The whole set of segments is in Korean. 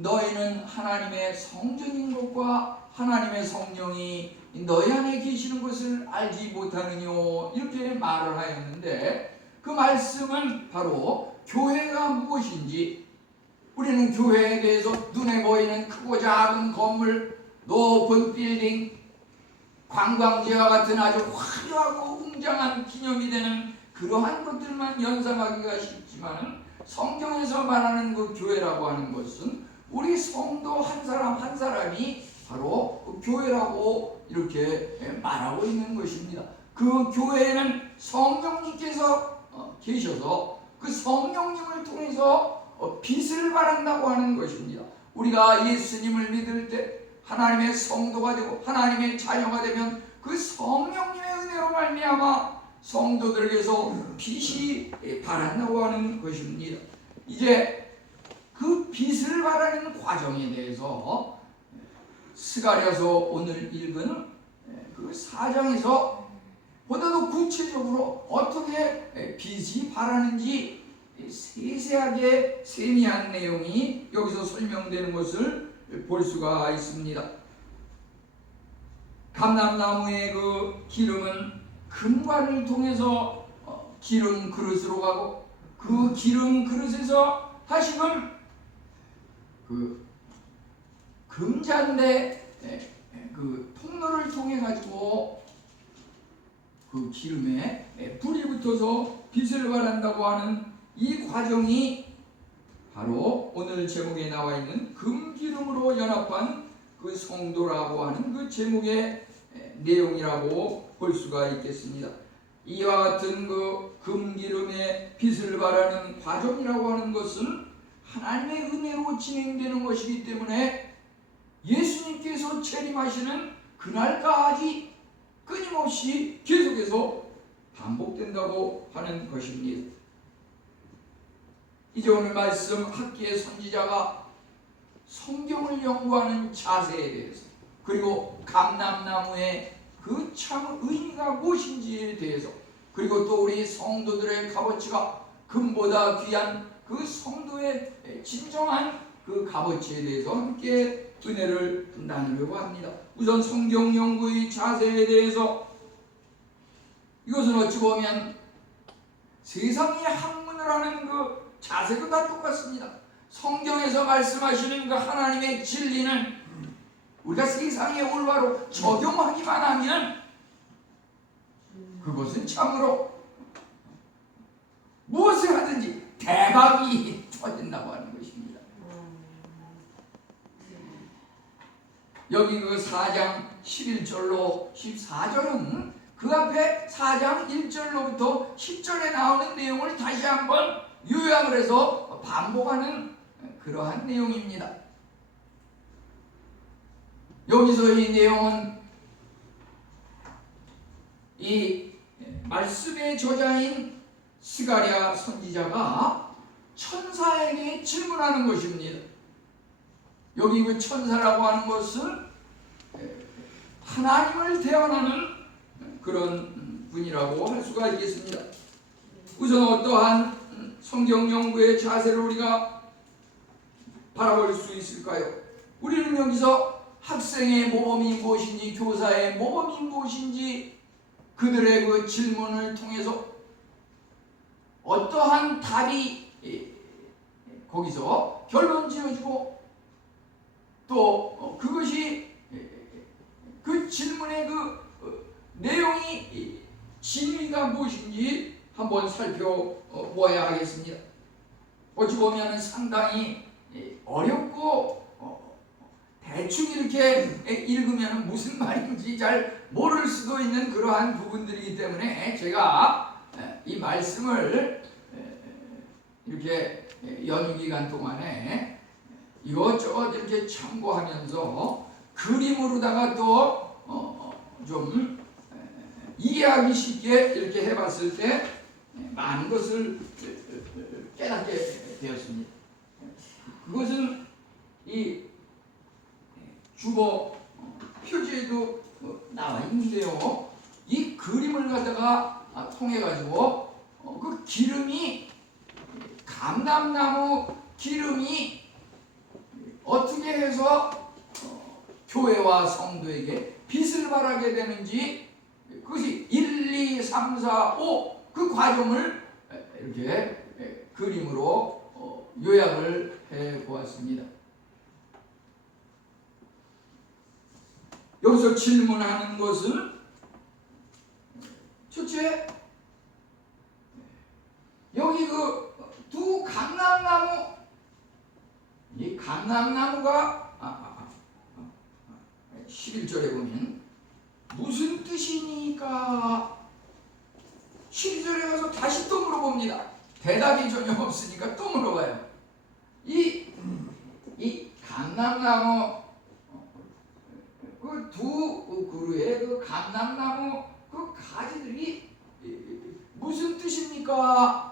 너희는 하나님의 성전인 것과 하나님의 성령이 너희 안에 계시는 것을 알지 못하느뇨, 이렇게 말을 하였는데, 그 말씀은 바로 교회가 무엇인지, 우리는 교회에 대해서 눈에 보이는 크고 작은 건물, 높은 빌딩, 관광지와 같은 아주 화려하고 웅장한 기념이 되는 그러한 것들만 연상하기가 쉽지만, 성경에서 말하는 그 교회라고 하는 것은 우리 성도 한 사람 한 사람이 바로 그 교회라고 이렇게 말하고 있는 것입니다. 그 교회에는 성령님께서 계셔서 그 성령님을 통해서 빛을 발한다고 하는 것입니다. 우리가 예수님을 믿을 때 하나님의 성도가 되고 하나님의 자녀가 되면 그 성령님의 은혜로 말미암아 성도들에게서 빛이 발한다고 하는 것입니다. 이제 그 빛을 발하는 과정에 대해서 스가랴서 오늘 읽은 그 4장에서 보다도 구체적으로 어떻게 빛이 발하는지 세세하게 세미한 내용이 여기서 설명되는 것을 볼 수가 있습니다. 감람나무의 그 기름은 금관을 통해서 기름 그릇으로 가고, 그 기름 그릇에서 다시금 그 금잔대 그 통로를 통해 가지고 그 기름에 불이 붙어서 빛을 발한다고 하는 이 과정이 바로 오늘 제목에 나와 있는 금기름으로 연합한 그 성도라고 하는 그 제목의 내용이라고 볼 수가 있겠습니다. 이와 같은 그 금기름의 빛을 발하는 과정이라고 하는 것은 하나님의 은혜로 진행되는 것이기 때문에 예수님께서 재림하시는 그날까지 끊임없이 계속해서 반복된다고 하는 것입니다. 이제 오늘 말씀 학기의 선지자가 성경을 연구하는 자세에 대해서, 그리고 감람나무의 그 참 의미가 무엇인지에 대해서, 그리고 또 우리 성도들의 값어치가 금보다 귀한 그 성도의 진정한 그 값어치에 대해서 함께 은혜를 나누려고 합니다. 우선 성경 연구의 자세에 대해서, 이것은 어찌 보면 세상이 학문을 하는 그 자세도 다 똑같습니다. 성경에서 말씀하시는 그 하나님의 진리는 우리가 세상에 올바로 적용하기만 하면 그것은 참으로 무엇을 하든지 대박이 터진다고 하는 것입니다. 여기 그 4장 11절로 14절은 그 앞에 4장 1절로부터 10절에 나오는 내용을 다시 한번 요약을 해서 반복하는 그러한 내용입니다. 여기서 이 내용은 이 말씀의 저자인 스가랴 선지자가 천사에게 질문하는 것입니다. 여기 그 천사라고 하는 것은 하나님을 대언하는 그런 분이라고 할 수가 있겠습니다. 우선 어떠한 성경 연구의 자세를 우리가 바라볼 수 있을까요? 우리는 여기서 학생의 모범이 무엇인지, 교사의 모범이 무엇인지, 그들의 그 질문을 통해서 어떠한 답이 거기서 결론 지어지고, 또 그것이 그 질문의 그 내용이 진리가 무엇인지 한번 살펴보아야 하겠습니다. 어찌 보면 상당히 어렵고 대충 이렇게 읽으면 무슨 말인지 잘 모를 수도 있는 그러한 부분들이기 때문에 제가 이 말씀을 이렇게 연휴 기간 동안에 이것저것 이렇게 참고하면서 그림으로다가 또 좀 이해하기 쉽게 이렇게 해봤을 때 많은 것을 깨닫게 되었습니다. 그것은 이 주보 표지에도 나와 있는데요. 이 그림을 갖다가 통해 가지고 그 기름이, 감람나무 기름이 어떻게 해서 교회와 성도에게 빛을 발하게 되는지, 그것이 1, 2, 3, 4, 5 그 과정을 이렇게 그림으로 요약을 해 보았습니다. 여기서 질문하는 것은 첫째, 여기 그 두 감람나무, 이 감람나무가 11절에 보면 무슨 뜻이니까 12절에 가서 다시 또 물어봅니다. 대답이 전혀 없으니까 또 물어봐요. 이 감람나무 그 두 그루의 그 감람나무 그 가지들이 무슨 뜻입니까?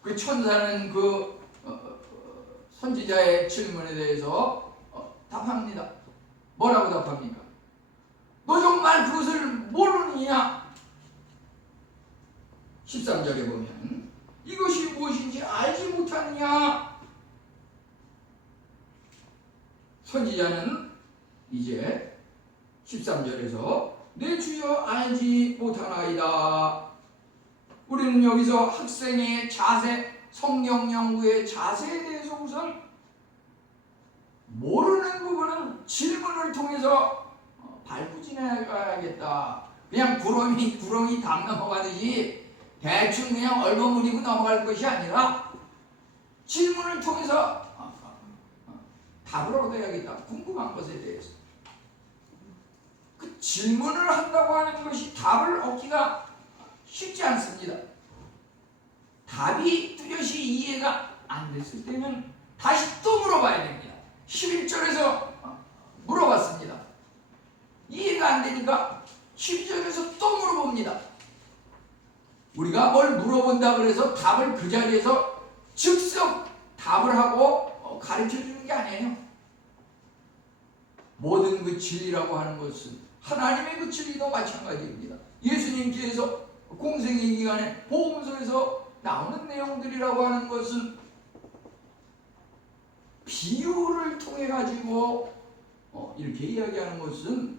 그 천사는 그 선지자의 질문에 대해서 답합니다. 뭐라고 답합니까? 너 정말 그것을 모르느냐? 13절에 보면 이것이 무엇인지 알지 못하느냐? 선지자는 이제 13절에서 내 주여 알지 못하나이다. 우리는 여기서 학생의 자세, 성경 연구의 자세에 대해서 우선 모르는 부분은 질문을 통해서 발부진해야겠다. 그냥 구렁이 담 넘어가듯이 대충 그냥 얼버무리고 넘어갈 것이 아니라 질문을 통해서 답을 얻어야겠다. 궁금한 것에 대해서. 그 질문을 한다고 하는 것이 답을 얻기가 쉽지 않습니다. 답이 뚜렷이 이해가 안 됐을 때는 다시 또 물어봐야 됩니다. 11절에서 물어봤습니다. 이해가 안 되니까 12절에서 또 물어봅니다. 우리가 뭘 물어본다 그래서 답을 그 자리에서 즉석 답을 하고 가르쳐 주는 게 아니에요. 모든 그 진리라고 하는 것은 하나님의 그 진리도 마찬가지입니다. 예수님께서 공생의 기간에 복음서에서 나오는 내용들이라고 하는 것은 비유를 통해 가지고 이렇게 이야기하는 것은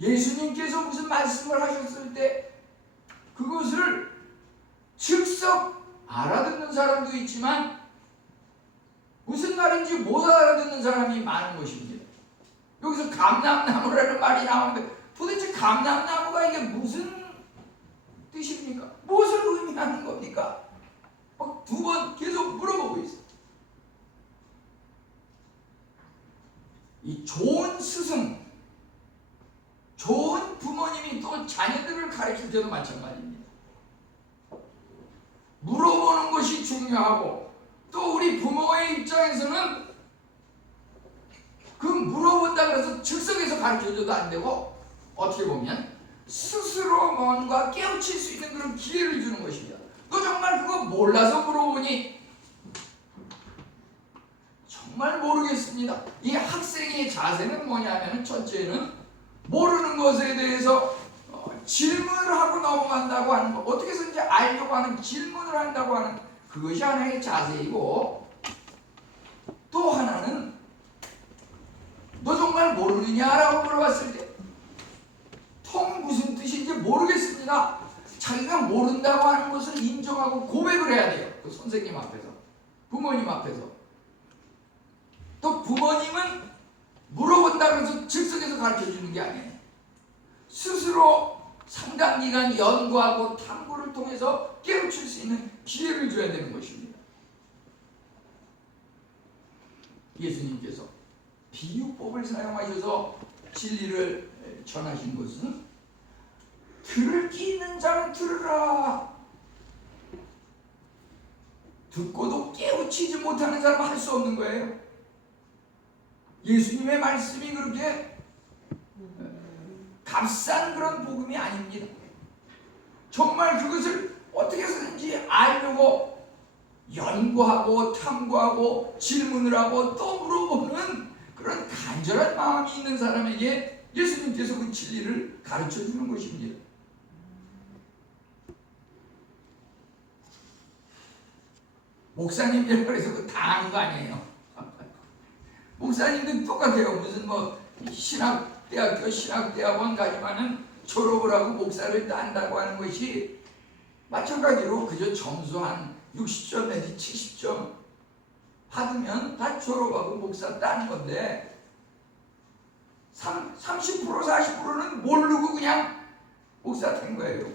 예수님께서 무슨 말씀을 하셨을 때 그것을 즉석 알아듣는 사람도 있지만 무슨 말인지 못 알아듣는 사람이 많은 것입니다. 여기서 감람나무라는 말이 나오는데 도대체 감람나무가 이게 무슨 뜻입니까? 무엇을 의미하는 겁니까? 두 번 계속 물어보고 있어요. 이 좋은 스승, 좋은 부모님이 또 자녀들을 가르칠 때도 마찬가지입니다. 물어보는 것이 중요하고 또 우리 부모의 입장에서는 그 물어본다 그래서 즉석에서 가르쳐줘도 안 되고 어떻게 보면 스스로 뭔가 깨우칠 수 있는 그런 기회를 주는 것입니다. 너 정말 그거 몰라서 물어보니? 정말 모르겠습니다. 이 학생의 자세는 뭐냐면 첫째는 모르는 것에 대해서 질문을 하고 넘어간다고 하는 것, 어떻게 해서든지 알려고 하는 질문을 한다고 하는 그것이 하나의 자세이고, 또 하나는 너 정말 모르느냐라고 물어봤을 때 통 무슨 뜻인지 모르겠습니다. 자기가 모른다고 하는 것을 인정하고 고백을 해야 돼요. 그 선생님 앞에서, 부모님 앞에서. 또 부모님은 물어본다고 해서 즉석에서 가르쳐주는 게 아니에요. 스스로 상당 기간 연구하고 탐구를 통해서 깨우칠 수 있는 기회를 줘야 되는 것입니다. 예수님께서 비유법을 사용하셔서 진리를 전하신 것은 들을 귀 있는 자는 들으라. 듣고도 깨우치지 못하는 사람은 할 수 없는 거예요. 예수님의 말씀이 그렇게 값싼 그런 복음이 아닙니다. 정말 그것을 어떻게 해서든지 알려고 연구하고 탐구하고 질문을 하고 또 물어보는 그런 간절한 마음이 있는 사람에게 예수님께서 그 진리를 가르쳐 주는 것입니다. 목사님이라고 해서 그 다 아는 거 아니에요. 목사님도 똑같아요. 무슨 뭐 신학대학교 신학대학원 가지만은 졸업을 하고 목사를 딴다고 하는 것이 마찬가지로 그저 점수 한 60점 내지 70점 받으면 다 졸업하고 목사 따는 건데 30% 40%는 모르고 그냥 목사 된 거예요.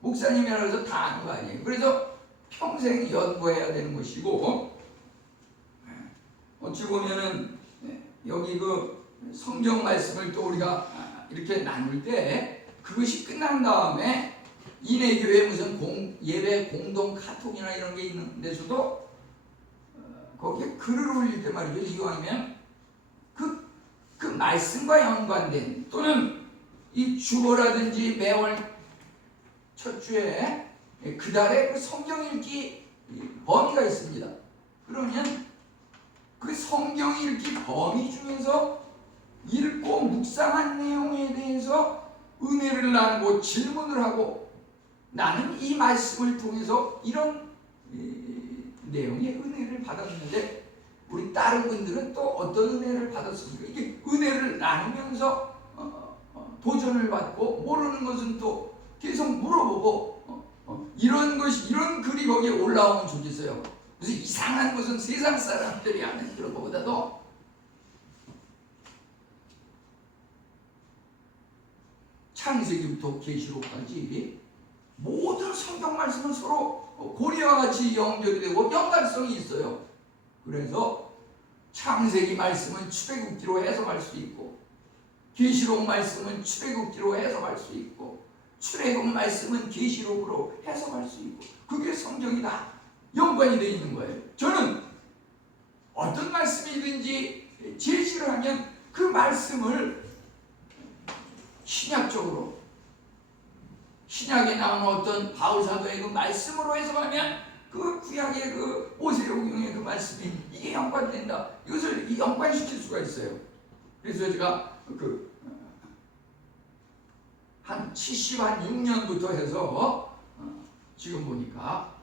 목사님이라고 해서 다 아는 거 아니에요. 그래서 평생 연구해야 되는 것이고, 어찌 보면은 여기 그 성경 말씀을 또 우리가 이렇게 나눌 때 그것이 끝난 다음에 인해교회 무슨 예배 공동 카톡이나 이런 게 있는 데서도 거기에 글을 올릴 때 말이죠. 이왕이면 그 말씀과 연관된 또는 이 주보라든지 매월 첫 주에 그 달에 그 성경 읽기 범위가 있습니다. 그러면 그 성경 읽기 범위 중에서 읽고 묵상한 내용에 대해서 은혜를 나누고 질문을 하고 나는 이 말씀을 통해서 이런 내용의 은혜를 받았는데 우리 다른 분들은 또 어떤 은혜를 받았습니까? 이게 은혜를 나누면서 도전을 받고 모르는 것은 또 계속 물어보고 이런 글이 거기에 올라오면 좋겠어요. 무슨 이상한 것은 세상 사람들이 하는 그런 것보다도 창세기부터 계시록까지 모든 성경 말씀은 서로 고리와 같이 연결이 되고 연관성이 있어요. 그래서 창세기 말씀은 출애굽기로 해석할 수 있고 계시록 말씀은 출애굽기로 해석할 수 있고 출애굽 말씀은 계시록으로 해석할 수 있고 그게 성경이 다 연관이 되어 있는 거예요. 저는 어떤 말씀이든지 제시를 하면 그 말씀을 신약적으로 신약에 나오는 어떤 바울사도의 그 말씀으로 해석하면 그 구약의 그 모세오경의 그 말씀이 이게 연관된다. 이것을 연관시킬 수가 있어요. 그래서 제가 한 76년부터 해서 지금 보니까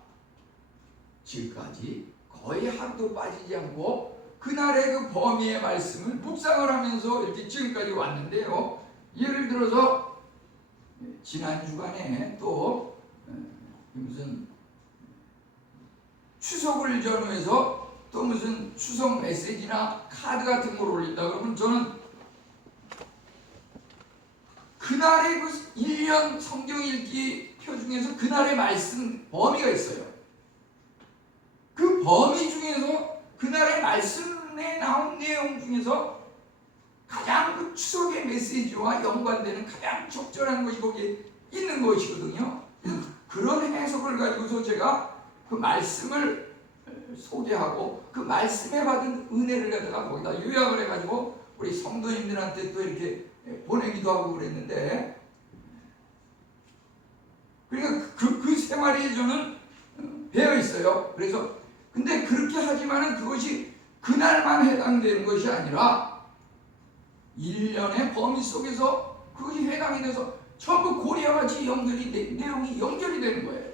지금까지 거의 하루도 빠지지 않고 그날의 그 범위의 말씀을 묵상을 하면서 이렇게 지금까지 왔는데요. 예를 들어서 지난 주간에 또 무슨 추석을 전후해서 또 무슨 추석 메시지나 카드 같은 걸 올린다 그러면 저는 그날의 그 1년 성경 읽기 표 중에서 그날의 말씀 범위가 있어요. 그 범위 중에서 그날의 말씀에 나온 내용 중에서 가장 그 추석의 메시지와 연관되는 가장 적절한 것이 거기에 있는 것이거든요. 그런 해석을 가지고서 제가 그 말씀을 소개하고 그 말씀에 받은 은혜를 갖다가 거기다 요약을 해가지고 우리 성도님들한테 또 이렇게 보내기도 하고 그랬는데, 그러니까 그 생활이 저는 배어 있어요. 그래서 근데 그렇게 하지만은 그것이 그날만 해당되는 것이 아니라 1년의 범위 속에서 그것이 해당이 돼서 전부 고리와 같이 내용이 연결이 되는 거예요.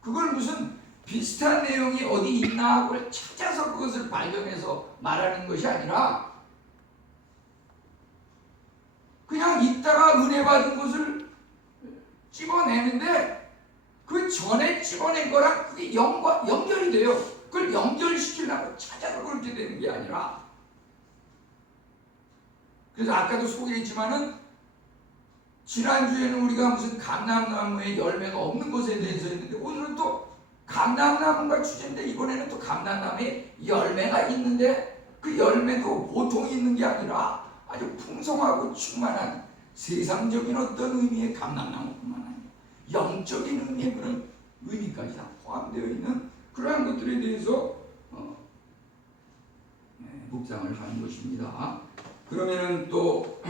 그걸 무슨 비슷한 내용이 어디 있나 하고 찾아서 그것을 발견해서 말하는 것이 아니라 그냥 있다가 은혜 받은 것을 찍어내는데 그 전에 찍어낸 거랑 그게 연결이 돼요. 그걸 연결시키려고 찾아서 그렇게 되는 게 아니라, 그래서 아까도 소개했지만은 지난주에는 우리가 무슨 감람나무에 열매가 없는 것에 대해서 했는데 오늘은 또 감람나무가 주제인데 이번에는 또 감람나무에 열매가 있는데 그 열매도 보통 있는 게 아니라 아주 풍성하고 충만한 세상적인 어떤 의미의 감람나무뿐만 아니라 영적인 의미의 그런 의미까지 다 포함되어 있는 그러한 것들에 대해서 묵상을 하는 것입니다. 그러면은 또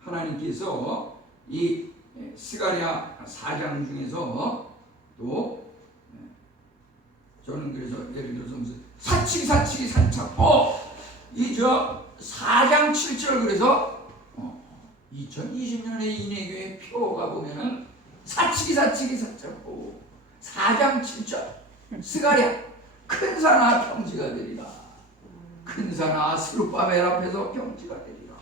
하나님께서 이 스가랴 4장 중에서 또 저는 그래서 예를 들어서 무슨 사치기 산창 이 저 4장 7절 그래서 2020년에 인해교회 표가 보면은 사치기 산창 4장 7절 스가랴 큰 산아 평지가 되리라. 큰 산아 스룹바벨 앞에서 평지가 되리라.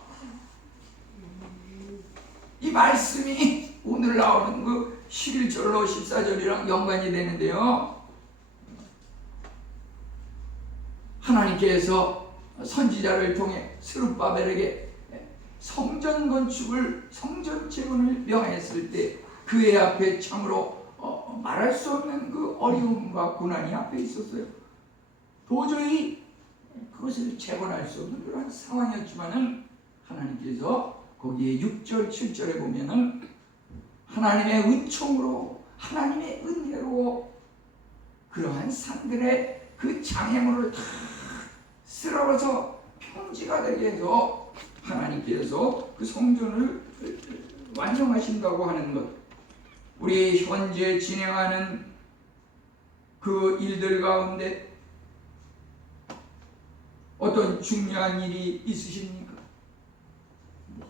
이 말씀이 오늘 나오는 그 11절로 14절이랑 연관이 되는데요, 하나님께서 선지자를 통해 스룹바벨에게 성전 건축을, 성전 재건을 명했을 때 그의 앞에 참으로 말할 수 없는 그 어려움과 고난이 앞에 있었어요. 도저히 그것을 재건할 수 없는 그런 상황이었지만은 하나님께서 거기에 6절 7절에 보면은 하나님의 은총으로, 하나님의 은혜로 그러한 산들의 그 장애물을 다 쓸어서 평지가 되게 해서 하나님께서 그 성전을 완성하신다고 하는 것, 우리 현재 진행하는 그 일들 가운데 어떤 중요한 일이 있으십니까?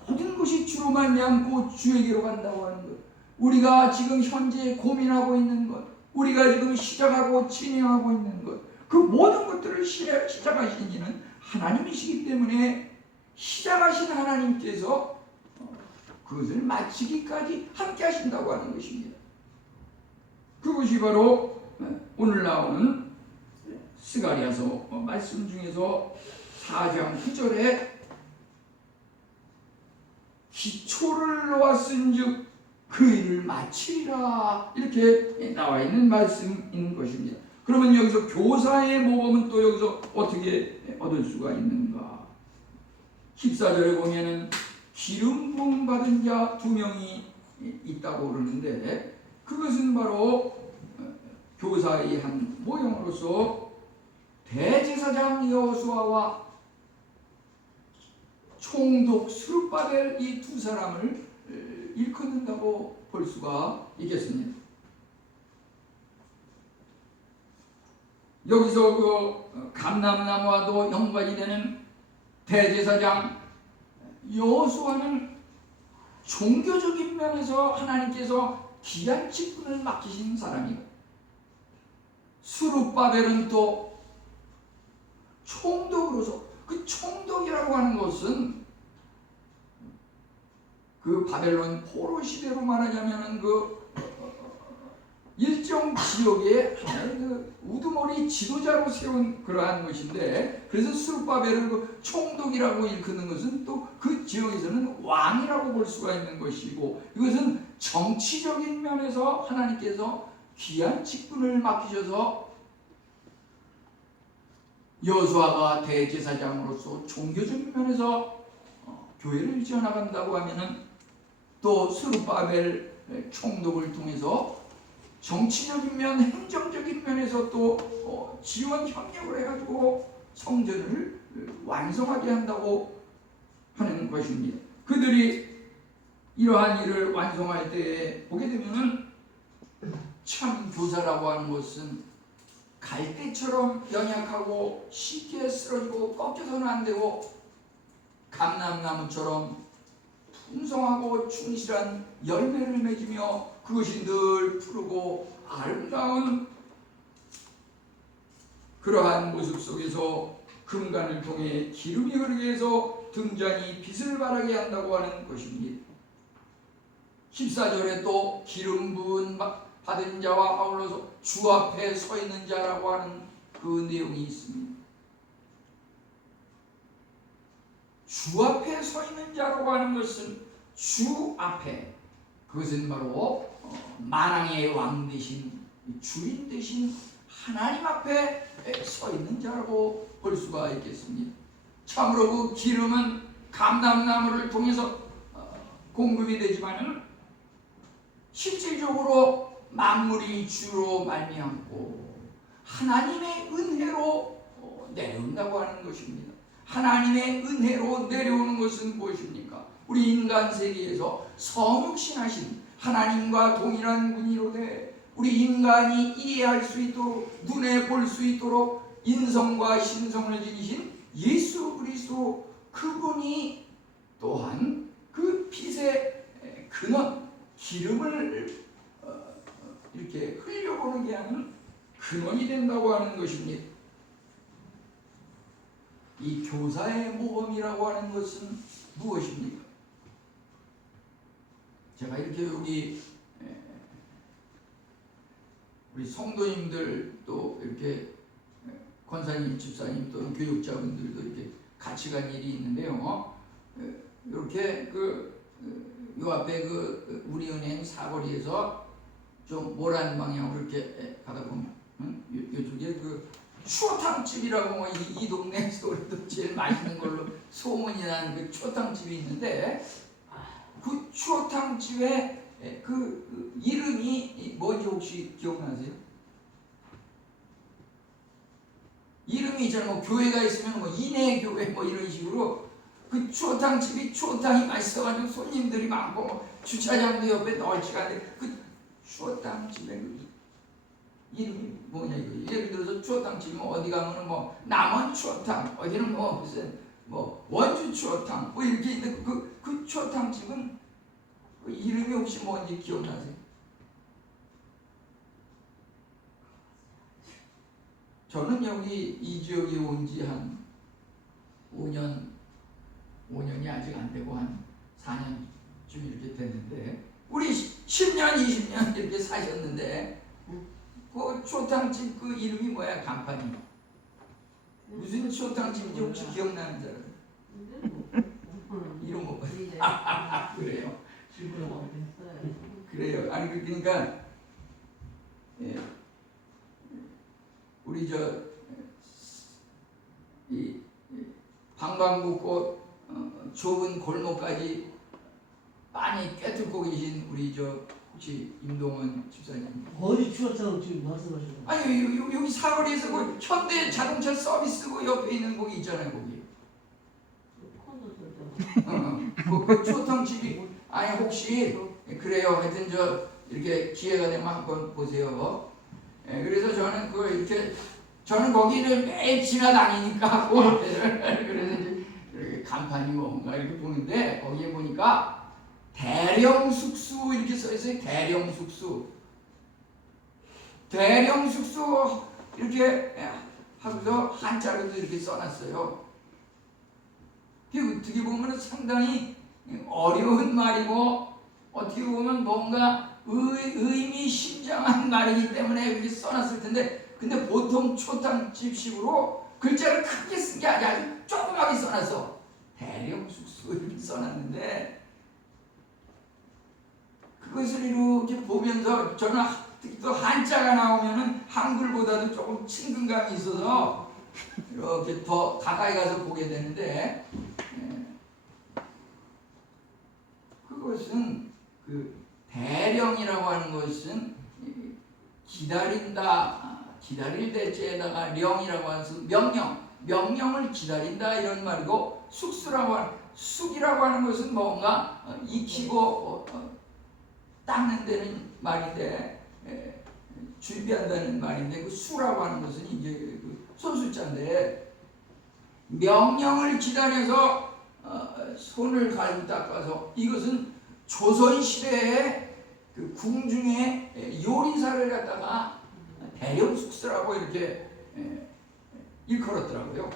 모든 것이 주로 말미암고 주에게로 간다고 하는 것, 우리가 지금 현재 고민하고 있는 것, 우리가 지금 시작하고 진행하고 있는 것, 그 모든 것들을 시작하신 이는 하나님이시기 때문에 시작하신 하나님께서 그것을 마치기까지 함께 하신다고 하는 것입니다. 그것이 바로 오늘 나오는 스가랴서 말씀 중에서 4장 9절에 기초를 놓았은즉 그 일을 마치리라, 이렇게 나와 있는 말씀인 것입니다. 그러면 여기서 교사의 모범은 또 여기서 어떻게 얻을 수가 있는가? 14절에 보면은 기름 부음 받은 자 2명이 있다고 그러는데, 그것은 바로 교사의 한 모형으로서 대제사장 여호수아와 총독 스룹바벨 이 두 사람을 일컫는다고 볼 수가 있겠습니다. 여기서 그 감람나무와도 연관이 되는 대제사장 여호수아는 종교적인 면에서 하나님께서 귀한 직분을 맡기신 사람이고, 스룹바벨은 또 총독으로서, 그 총독이라고 하는 것은 그 바벨론 포로 시대로 말하자면은 그 일정 지역의 하나의 그 우두머리 지도자로 세운 그러한 것인데, 그래서 스룹바벨을 그 총독이라고 일컫는 것은 또 그 지역에서는 왕이라고 볼 수가 있는 것이고, 이것은 정치적인 면에서 하나님께서 귀한 직분을 맡기셔서 여호수아가 대제사장으로서 종교적인 면에서 교회를 지어나간다고 하면은, 또 스룹바벨 총독을 통해서 정치적인 면, 행정적인 면에서 또 지원 협력을 해가지고 성전을 완성하게 한다고 하는 것입니다. 그들이 이러한 일을 완성할 때 보게 되면은 참 교사라고 하는 것은 갈대처럼 연약하고 쉽게 쓰러지고 꺾여서는 안 되고, 감람나무처럼 풍성하고 충실한 열매를 맺으며 그것이 늘 푸르고 아름다운 그러한 모습 속에서 금관을 통해 기름이 흐르게 해서 등잔이 빛을 발하게 한다고 하는 것입니다. 14절에 또 기름 부은 받은 자와 아울러서 주 앞에 서 있는 자라고 하는 그 내용이 있습니다. 주 앞에 서 있는 자라고 하는 것은, 주 앞에, 그것은 바로 만왕의 왕 되신, 주인 되신 하나님 앞에 서 있는 자라고 볼 수가 있겠습니다. 참으로 그 기름은 감람나무를 통해서 공급이 되지만은 실질적으로 만물이 주로 말미암고 하나님의 은혜로 내려온다고 하는 것입니다. 하나님의 은혜로 내려오는 것은 무엇입니까? 우리 인간 세계에서 성육신하신 하나님과 동일한 분이로되 우리 인간이 이해할 수 있도록, 눈에 볼 수 있도록 인성과 신성을 지니신 예수 그리스도, 그분이 또한 그 빛의 근원, 기름을 이렇게 흘려보내게 하는 근원이 된다고 하는 것입니다. 이 교사의 모범이라고 하는 것은 무엇입니까? 제가 이렇게 우리 성도님들 또 이렇게 권사님, 집사님 또 교육자분들도 이렇게 같이 간 일이 있는데요. 이렇게 요 앞에 우리은행 사거리에서 좀 모란 방향으로 이렇게 가다 보면 이쪽에 추어탕집이라고 이 동네에서 그래도 제일 맛있는 걸로 소문이 나는 그 추어탕집이 있는데 그 추어탕집의 그 이름이 뭔지 혹시 기억나세요? 이름이 있잖아요. 뭐 교회가 있으면 뭐 인해교회 뭐 이런 식으로 그 추어탕집이 추어탕이 맛있어가지고 손님들이 많고 주차장도 옆에 널찍한데 그 추어탕집의 그 이름이 뭐냐 이거. 예를 들어서 추어탕집이면 어디 가면은 뭐 남원 추어탕, 어디는 뭐 무슨 뭐 원주 추어탕 뭐 이렇게 있는데 그 추어탕집은 그 이름이 혹시 뭔지 기억나세요? 저는 여기 이 지역에 온 지 한 5년이 아직 안 되고 한 4년쯤 이렇게 됐는데 우리 10년, 20년 이렇게 사셨는데 그 추어탕집 그 이름이 뭐야? 간판이 무슨 추어탕집인지 혹시 기억나는 사람? 이런 거 봐요. 그래요? 그래요. 아니 그러니까 우리 이 방방곡곡 좁은 골목까지 많이 꿰뚫고 계신 우리 혹시 임동원 집사님. 어디 추어탕 지금 말씀하시는 거예요? 아니 여기 사거리에서 그 현대 자동차 서비스 그 옆에 있는 거기 있잖아요 거기. 그 추어탕 집이 아니 혹시 그래요. 하여튼 이렇게 기회가 되면 한번 보세요. 그래서 저는 이렇게 저는 거기를 매일 지나다니니까 그 앞에를 그래서 이제 이렇게 간판이 뭔가 이렇게 보는데 거기에 보니까 대령 숙수 이렇게 써 있어요. 대령 숙수 이렇게 하고서 한자로도 이렇게 써놨어요. 어떻게 보면 상당히 어려운 말이고 어떻게 보면 뭔가 의미심장한 말이기 때문에 이렇게 써놨을 텐데 근데 보통 초탕집식으로 글자를 크게 쓴 게 아니라 아주 조그맣게 써놨어. 대령 숙수 이렇게 써놨는데 그것을 이렇게 보면서 저는 또 한자가 나오면은 한글보다도 조금 친근감이 있어서 이렇게 더 가까이 가서 보게 되는데 그것은 대령이라고 하는 것은 기다릴 대체에다가 령이라고 하는 명령을 기다린다 이런 말이고 숙이라고 하는 것은 뭔가 익히고 닦는 데는 말인데 준비한다는 말인데 그 수라고 하는 것은 이제 손수자인데 명령을 기다려서 손을 갈고 닦아서 이것은 조선시대에 그 궁중의 요리사를 갖다가 대령숙수라고 이렇게 일컬었더라고요.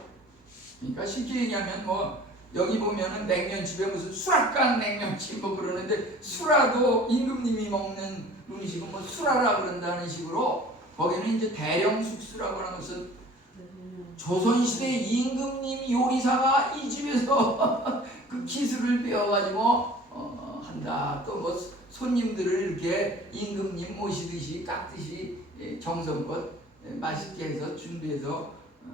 그러니까 쉽게 얘기하면 뭐 여기 보면은 냉면집에 무슨 수락관 냉면집 뭐 그러는데 수라도 임금님이 먹는 음식은 뭐 수라라 그런다는 식으로 거기는 이제 대령숙수라고 하는 것은 조선시대 임금님 요리사가 이 집에서 그 기술을 배워가지고 한다. 또 뭐 손님들을 이렇게 임금님 모시듯이 깎듯이 정성껏 맛있게 해서 준비해서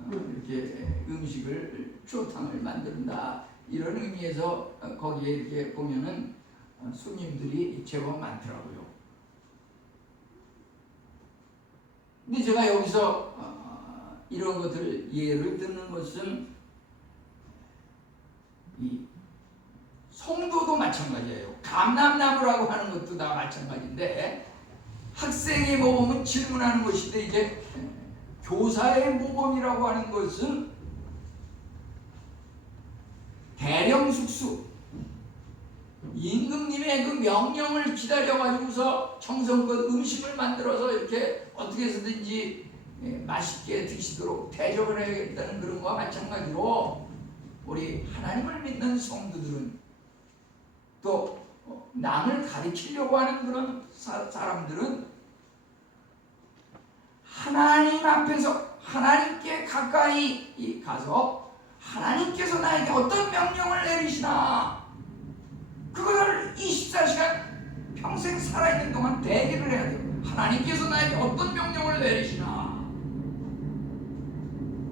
이렇게 음식을 추어탕을 만든다. 이런 의미에서 거기에 이렇게 보면은 손님들이 제법 많더라고요. 근데 제가 여기서 이런 것들 예를 듣는 것은 이 성도도 마찬가지예요. 감람나무라고 하는 것도 다 마찬가지인데 학생의 모범은 질문하는 것인데 이제 교사의 모범이라고 하는 것은 대령숙수 임금님의 그 명령을 기다려가지고서 정성껏 음식을 만들어서 이렇게 어떻게 해서든지 맛있게 드시도록 대접을 해야겠다는 그런 거와 마찬가지로 우리 하나님을 믿는 성도들은 또 남을 가르치려고 하는 그런 사람들은 하나님 앞에서 하나님께 가까이 가서 하나님께서 나에게 어떤 명령을 내리시나 그것을 24시간 평생 살아있는 동안 대기를 해야 돼요. 하나님께서 나에게 어떤 명령을 내리시나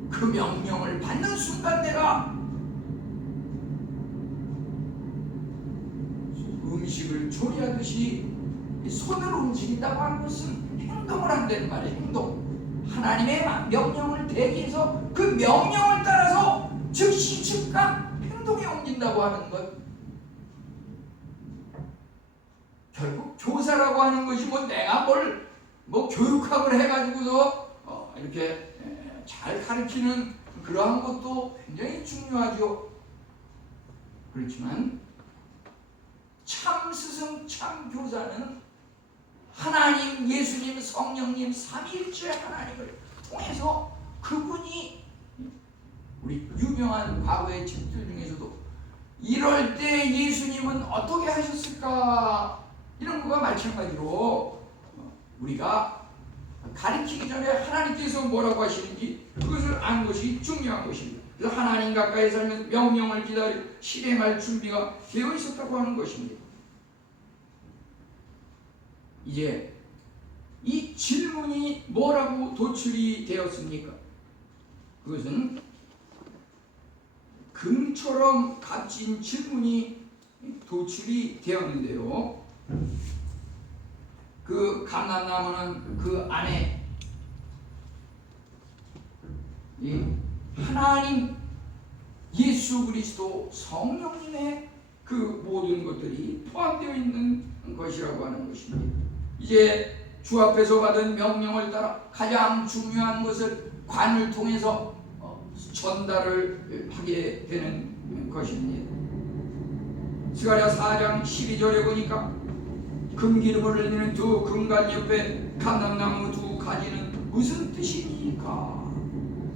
그 명령을 받는 순간 내가 음식을 조리하듯이 손을 움직인다고 하는 것은 행동을 한다는 말이에요. 행동. 하나님의 명령을 대기해서 그 명령을 따라서 즉시 즉각 행동에 옮긴다고 하는 것. 결국 교사라고 하는 것이 내가 교육학을 해가지고서 이렇게 잘 가르치는 그러한 것도 굉장히 중요하죠. 그렇지만 참 스승, 참 교사는 하나님, 예수님, 성령님, 삼위일체 하나님을 통해서 그분이 우리 유명한 과거의 책들 중에서도 이럴 때 예수님은 어떻게 하셨을까 이런 것과 마찬가지로 우리가 가르치기 전에 하나님께서 뭐라고 하시는지 그것을 아는 것이 중요한 것입니다. 그래서 하나님 가까이 살면서 명령을 기다려 실행할 준비가 되어 있었다고 하는 것입니다. 이제 이 질문이 뭐라고 도출이 되었습니까? 그것은 금처럼 값진 질문이 도출이 되었는데요. 그 감람나무는 그 안에 하나님, 예수 그리스도, 성령님의 그 모든 것들이 포함되어 있는 것이라고 하는 것입니다. 이제 주 앞에서 받은 명령을 따라 가장 중요한 것을 관을 통해서 전달을 하게 되는 것입니다. 스가랴 4장 12절에 보니까 금기름을 흘리는 두 금관 옆에 감람나무 두 가지는 무슨 뜻입니까?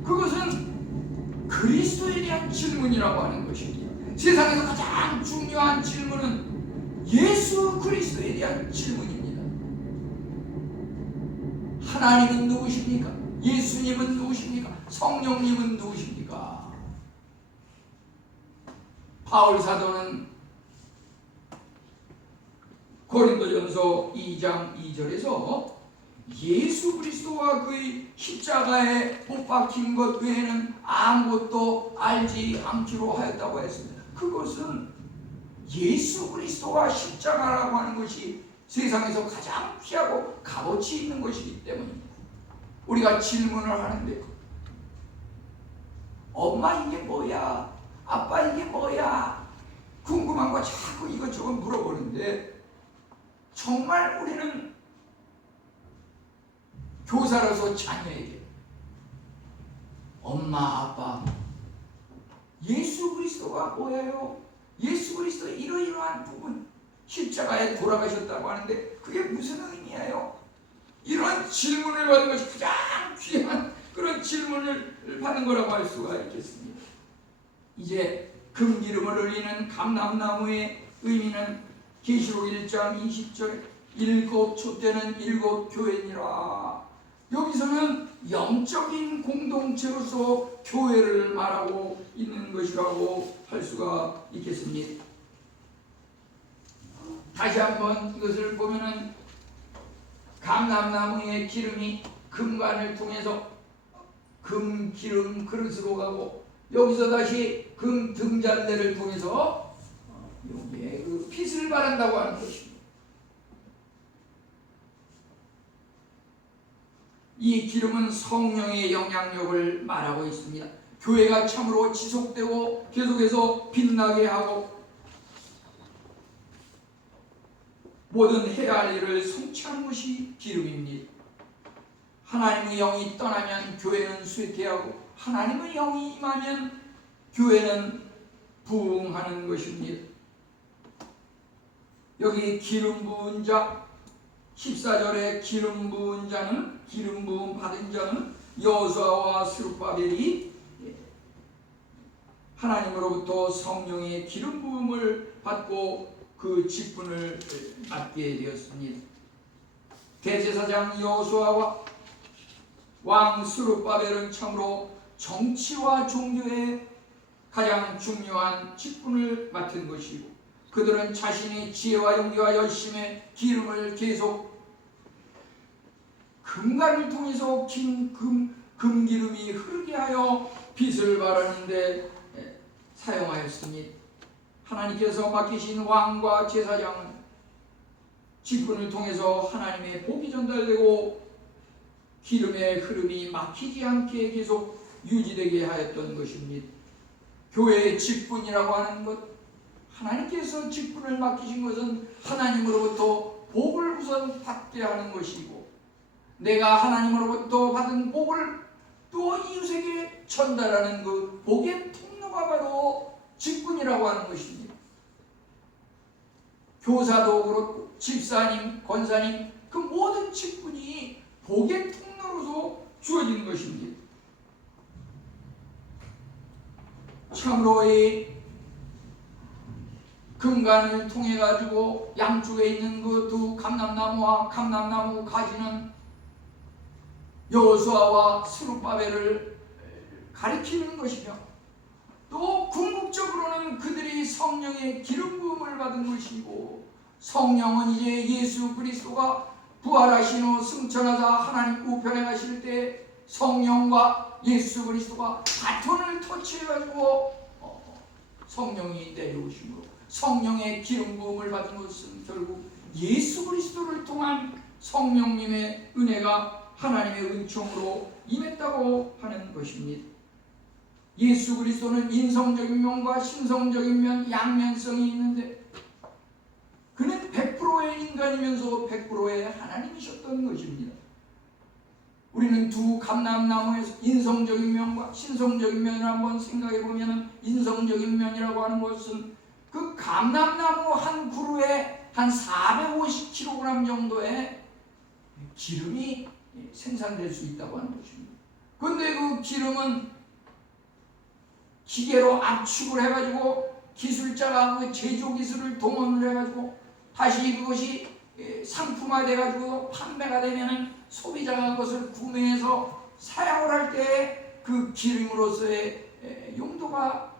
그것은 그리스도에 대한 질문이라고 하는 것입니다. 세상에서 가장 중요한 질문은 예수 그리스도에 대한 질문입니다. 하나님은 누구십니까? 예수님은 누구십니까? 성령님은 누구십니까? 바울 사도는 고린도전서 2장 2절에서 예수 그리스도와 그의 십자가에 못 박힌 것 외에는 아무것도 알지 않기로 하였다고 했습니다. 그것은 예수 그리스도와 십자가라고 하는 것이 세상에서 가장 귀하고 값어치 있는 것이기 때문입니다. 우리가 질문을 하는데 엄마 이게 뭐야? 아빠 이게 뭐야? 궁금한 거 자꾸 이것저것 물어보는데 정말 우리는 교사로서 자녀에게 엄마, 아빠, 예수 그리스도가 뭐예요? 예수 그리스도 이러이러한 부분 십자가에 돌아가셨다고 하는데 그게 무슨 의미예요? 이런 질문을 받는 것이 가장 귀한 그런 질문을 받는 거라고 할 수가 있겠습니다. 이제 금기름을 흘리는 감람나무의 의미는 계시록 1장 20절에 일곱 촛대는 일곱 교회니라. 여기서는 영적인 공동체로서 교회를 말하고 있는 것이라고 할 수가 있겠습니다. 다시 한번 이것을 보면은 감람나무의 기름이 금관을 통해서 금 기름 그릇으로 가고 여기서 다시 금 등잔대를 통해서 여기에 그 빛을 발한다고 하는 것입니다. 이 기름은 성령의 영향력을 말하고 있습니다. 교회가 참으로 지속되고 계속해서 빛나게 하고 모든 해야 할 일을 성취하는 것이 기름입니다. 하나님의 영이 떠나면 교회는 쇠퇴하고 하나님의 영이 임하면 교회는 부흥하는 것입니다. 여기 기름 부은 자 14절에 기름 부은 자는 기름 부음 받은 자는 여호수아와 스룹바벨이 하나님으로부터 성령의 기름 부음을 받고 그 직분을 맡게 되었습니다. 대제사장 여호수아와 왕 스룹바벨은 참으로 정치와 종교에 가장 중요한 직분을 맡은 것이고, 그들은 자신의 지혜와 용기와 열심의 기름을 계속 금관을 통해서 긴 금기름이 흐르게 하여 빛을 발하는데 사용하였습니다. 하나님께서 맡기신 왕과 제사장은 직분을 통해서 하나님의 복이 전달되고 기름의 흐름이 막히지 않게 계속 유지되게 하였던 것입니다. 교회의 직분이라고 하는 것, 하나님께서 직분을 맡기신 것은 하나님으로부터 복을 우선 받게 하는 것이고, 내가 하나님으로부터 받은 복을 또 이웃에게 전달하는 그 복의 통로가 바로 직분이라고 하는 것입니다. 교사도 그렇고 집사님, 권사님, 그 모든 직분이 복의 통로로서 주어지는 것입니다. 참으로 이 금관을 통해 가지고 양쪽에 있는 그 두 감람나무와 감람나무 가지는 여호수아와 스룹바벨을 가리키는 것이며, 또 궁극적으로는 그들이 성령의 기름 부음을 받은 것이고, 성령은 이제 예수 그리스도가 부활하신 후 승천하사 하나님 우편에 가실 때 성령과 예수 그리스도가 바톤을 터치해가지고 성령이 내려오심으로 성령의 기름 부음을 받은 것은 결국 예수 그리스도를 통한 성령님의 은혜가 하나님의 은총으로 임했다고 하는 것입니다. 예수 그리스도는 인성적인 면과 신성적인 면, 양면성이 있는데 그는 100%의 인간이면서 100%의 하나님이셨던 것입니다. 우리는 두 감람나무에서 인성적인 면과 신성적인 면을 한번 생각해 보면, 인성적인 면이라고 하는 것은 그 감람나무 한 그루에 한 450kg 정도의 기름이 생산될 수 있다고 하는 것입니다. 그런데 그 기름은 기계로 압축을 해가지고 기술자가 그 제조 기술을 동원을 해가지고 다시 그것이 상품화돼가지고 판매가 되면은 소비자가 그것을 구매해서 사용을 할 때 그 기름으로서의 용도가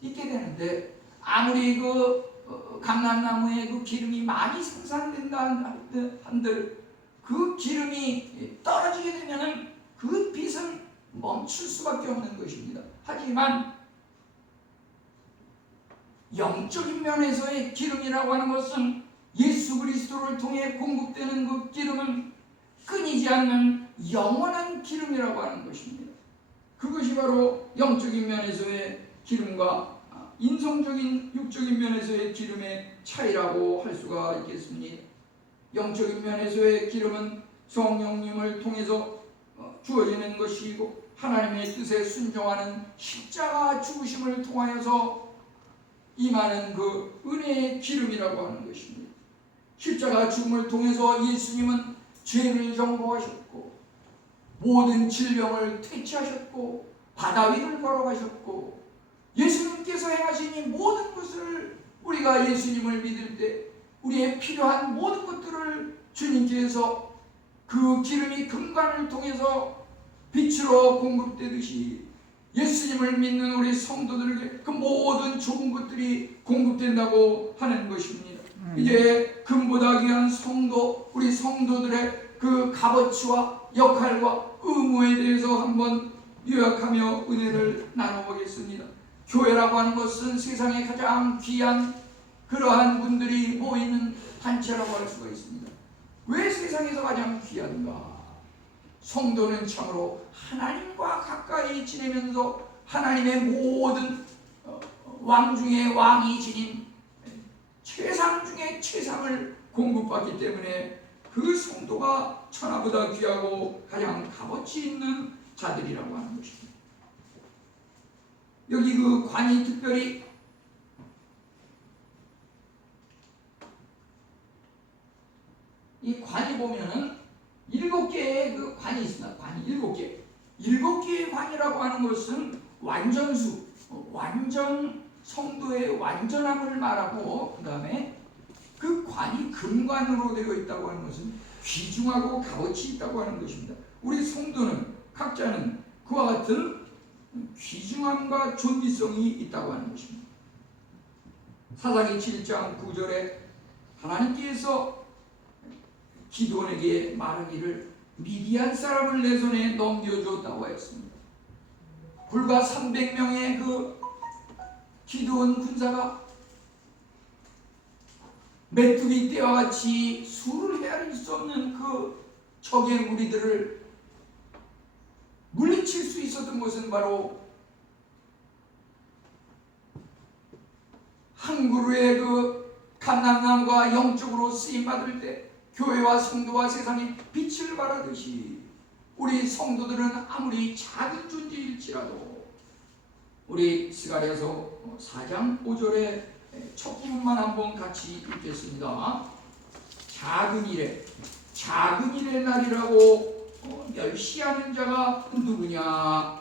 있게 되는데, 아무리 그 감람나무에 그 기름이 많이 생산된다 한들 그 기름이 떨어지게 되면은 그 빛은 멈출 수밖에 없는 것입니다. 하지만 영적인 면에서의 기름이라고 하는 것은 예수 그리스도를 통해 공급되는 그 기름은 끊이지 않는 영원한 기름이라고 하는 것입니다. 그것이 바로 영적인 면에서의 기름과 인성적인 육적인 면에서의 기름의 차이라고 할 수가 있겠습니다. 영적인 면에서의 기름은 성령님을 통해서 주어지는 것이고, 하나님의 뜻에 순종하는 십자가 죽으심을 통하여서 임하는 그 은혜의 기름이라고 하는 것입니다. 십자가 죽음을 통해서 예수님은 죄를 정복하셨고 모든 질병을 퇴치하셨고 바다 위를 걸어가셨고, 예수님께서 행하신 이 모든 것을 우리가 예수님을 믿을 때 우리의 필요한 모든 것들을 주님께서 그 기름이 금관을 통해서 빛으로 공급되듯이 예수님을 믿는 우리 성도들에게 그 모든 좋은 것들이 공급된다고 하는 것입니다. 이제 금보다 귀한 성도, 우리 성도들의 그 값어치와 역할과 의무에 대해서 한번 요약하며 은혜를 나눠보겠습니다. 교회라고 하는 것은 세상에 가장 귀한 그러한 분들이 모이는 단체라고 할 수가 있습니다. 왜 세상에서 가장 귀한가? 성도는 참으로 하나님과 가까이 지내면서 하나님의 모든 왕 중에 왕이 지닌 최상 중에 최상을 공급받기 때문에 그 성도가 천하보다 귀하고 가장 값어치 있는 자들이라고 하는 것입니다. 여기 그 관이 특별히 보면은 7개의 그 관이 있습니다. 관이 7개. 7개의 관이라고 하는 것은 완전수, 완전 성도의 완전함을 말하고, 그 다음에 그 관이 금관으로 되어 있다고 하는 것은 귀중하고 값어치 있다고 하는 것입니다. 우리 성도는 각자는 그와 같은 귀중함과 존귀성이 있다고 하는 것입니다. 사사기 7장 9절에 하나님께서 기드온에게 말하기를 미디안 사람을 내 손에 넘겨줬다고 했습니다. 불과 300명의 그 기드온 군사가 메뚜기 떼와 같이 수를 헤아릴 수 없는 그 적의 무리들을 물리칠 수 있었던 것은 바로 한 그루의 그 감람나무가 영적으로 쓰임받을 때 교회와 성도와 세상에 빛을 발하듯이 우리 성도들은 아무리 작은 존재일지라도 우리 스가랴서 4장 5절의 첫 부분만 한번 같이 읽겠습니다. 작은 일의 날이라고 멸시하는 자가 누구냐?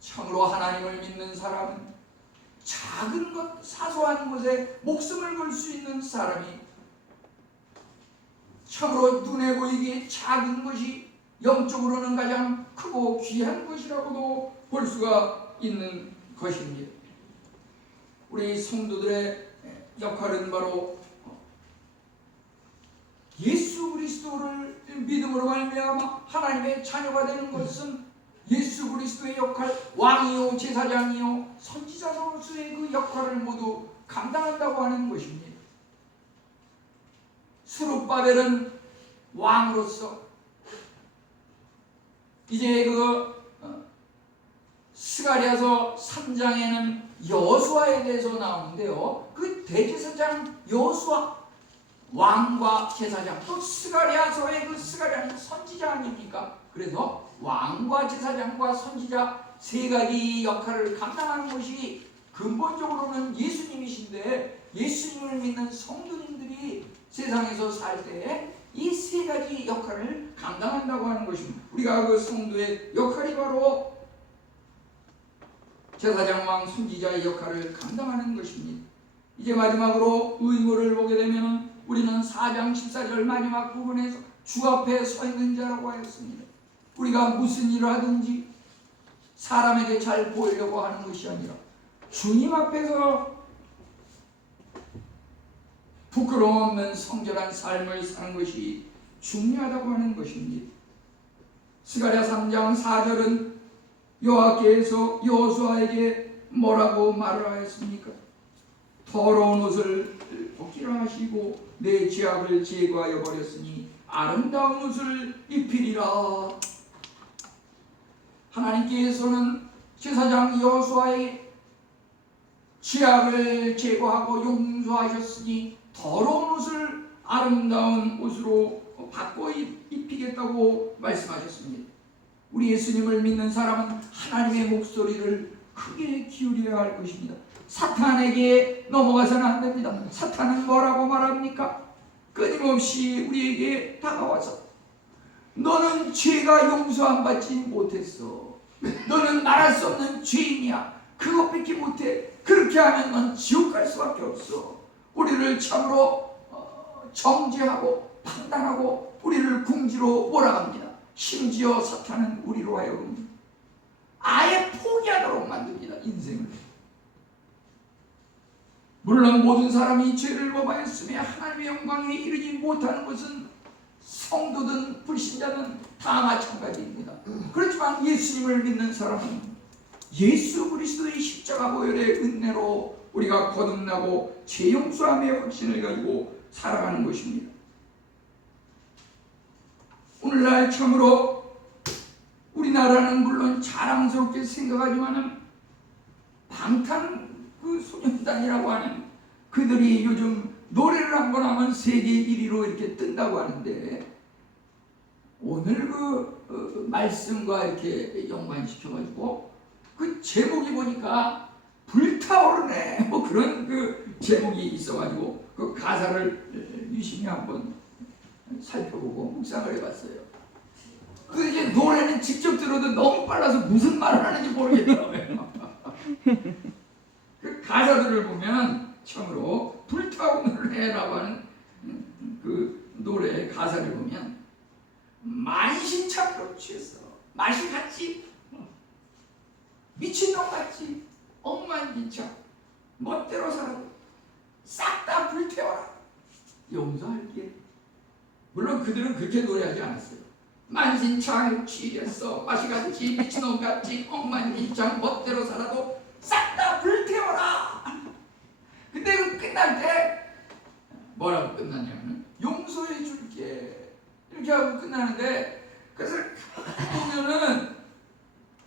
참으로 하나님을 믿는 사람은 작은 것, 사소한 것에 목숨을 걸 수 있는 사람이 참으로 눈에 보이기에 작은 것이 영적으로는 가장 크고 귀한 것이라고도 볼 수가 있는 것입니다. 우리 성도들의 역할은 바로 예수 그리스도를 믿음으로 말미암아 하나님의 자녀가 되는 것은 예수 그리스도의 역할, 왕이요 제사장이요 선지자로서의 그 역할을 모두 감당한다고 하는 것입니다. 스룹바벨은 왕으로서 이제 그 스가랴서 3장에는 여호수아에 대해서 나오는데요. 그 대제사장 여호수아, 왕과 제사장, 또 스가랴서의 그 스가랴는 선지자 아닙니까? 그래서 왕과 제사장과 선지자 세 가지 역할을 감당하는 것이 근본적으로는 예수님이신데, 예수님을 믿는 성도님들이 세상에서 살 때 이 세 가지 역할을 감당한다고 하는 것입니다. 우리가 그 성도의 역할이 바로 제사장, 왕, 선지자의 역할을 감당하는 것입니다. 이제 마지막으로 의무를 보게 되면 우리는 4장 14절 마지막 부분에서 주 앞에 서 있는 자라고 하였습니다. 우리가 무슨 일을 하든지 사람에게 잘 보이려고 하는 것이 아니라 주님 앞에서 부끄러움 없는 성결한 삶을 사는 것이 중요하다고 하는 것입니다. 스가랴 3장 4절은 여호와께서 여호수아에게 뭐라고 말을 하였습니까? 더러운 옷을 벗기라 하시고 내 죄악을 제거하여 버렸으니 아름다운 옷을 입히리라. 하나님께서는 제사장 여호수아에게 죄악을 제거하고 용서하셨으니 더러운 옷을 아름다운 옷으로 바꿔 입히겠다고 말씀하셨습니다. 우리 예수님을 믿는 사람은 하나님의 목소리를 크게 기울여야 할 것입니다. 사탄에게 넘어가서는 안 됩니다. 사탄은 뭐라고 말합니까? 끊임없이 우리에게 다가와서 너는 죄가 용서 안 받지 못했어. 너는 말할 수 없는 죄인이야. 그것밖에 못해. 그렇게 하면 넌 지옥 갈 수밖에 없어. 우리를 참으로 정죄하고 판단하고 우리를 궁지로 몰아갑니다. 심지어 사탄은 우리로 하여금 아예 포기하도록 만듭니다. 인생을. 물론 모든 사람이 죄를 범하였으며 하나님의 영광에 이르지 못하는 것은 성도든 불신자든 다 마찬가지입니다. 그렇지만 예수님을 믿는 사람은 예수 그리스도의 십자가 보혈의 은혜로 우리가 거듭나고 죄 용서함의 확신을 가지고 살아가는 것입니다. 오늘날 참으로 우리나라는 물론 자랑스럽게 생각하지만은 방탄 그 소년단이라고 하는 그들이 요즘 노래를 한 번 하면 세계 1위로 이렇게 뜬다고 하는데, 오늘 그 말씀과 이렇게 연관시켜가지고 그 제목이 보니까 불타오르네 뭐 그런 그 제목이 있어가지고 그 가사를 유심히 한번 살펴보고 묵상을 해봤어요. 그 이제 노래는 직접 들어도 너무 빨라서 무슨 말을 하는지 모르겠더라고요. 그 가사들을 보면 참으로 불타고 노래라고 하는 그 노래의 가사를 보면 만신창으로 취했어. 맛이 같지, 미친놈 같지, 억만진창, 멋대로 살아도 싹 다 불태워라. 용서할게. 물론 그들은 그렇게 노래하지 않았어요. 만신창 취했어, 맛이 같지, 미친놈 같지, 억만진창, 멋대로 살아도 싹 다 불태워라. 근데 그 끝날 때 뭐라고 끝나냐면 용서해 줄게 이렇게 하고 끝나는데, 그래서 보면은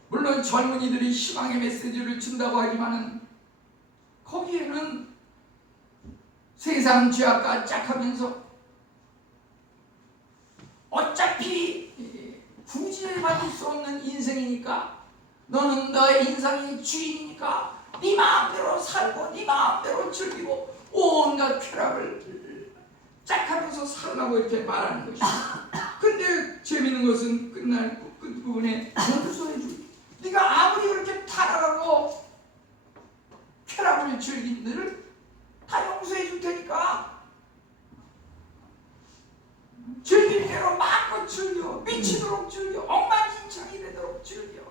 물론 젊은이들이 희망의 메시지를 준다고 하지만은 거기에는 세상 죄악과 짝하면서 어차피 구제받을 수 없는 인생이니까, 너는 너의 인생의 주인이니까 네 마음대로 살고 네 마음대로 즐기고 온갖 쾌락을 짝하면서 살라고 이렇게 말하는 것입니다. 근데 재미있는 것은 끝날 끝부분에 용서해 줄게. 네가 아무리 그렇게 타락하고 쾌락을 즐긴 들을 다 용서해 줄 테니까 즐길 대로 마음껏 즐겨, 미치도록 즐겨, 엉망진창이 되도록 즐겨.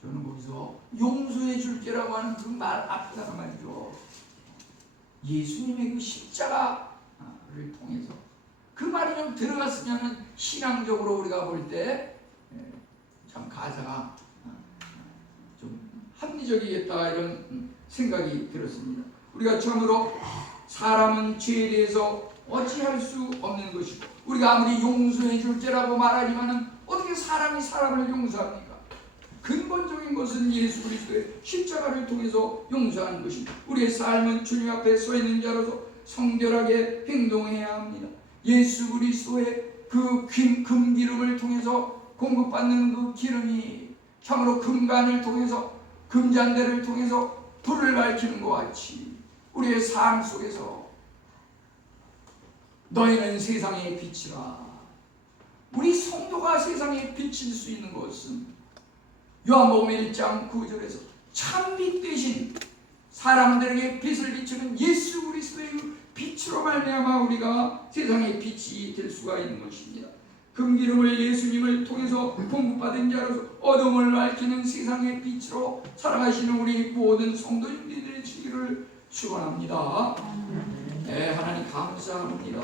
저는 거기서 용서해 줄게라고 하는 그 말 앞에다가 말이죠, 예수님의 그 십자가를 통해서 그 말이 좀 들어갔으면 신앙적으로 우리가 볼 때 참 가사가 좀 합리적이겠다 이런 생각이 들었습니다. 우리가 처음으로 사람은 죄에 대해서 어찌할 수 없는 것이고, 우리가 아무리 용서해 줄게라고 말하지만은 어떻게 사람이 사람을 용서합니까? 근본적인 것은 예수 그리스도의 십자가를 통해서 용서하는 것입니다. 우리의 삶은 주님 앞에 서 있는 자로서 성결하게 행동해야 합니다. 예수 그리스도의 그 금기름을 통해서 공급받는 그 기름이 참으로 금관을 통해서, 금잔대를 통해서 불을 밝히는 것 같이 우리의 삶 속에서 너희는 세상의 빛이라. 우리 성도가 세상에 비칠 수 있는 것은 요한복음 1장 9절에서 참빛 대신 사람들에게 빛을 비추는 예수 그리스도의 그 빛으로 말미암아 우리가 세상의 빛이 될 수가 있는 것입니다. 금기름을 예수님을 통해서 공급받은 자로서 어둠을 밝히는 세상의 빛으로 살아가시는 우리 모든 성도님들이 되시기를 축원합니다. 네, 하나님 감사합니다.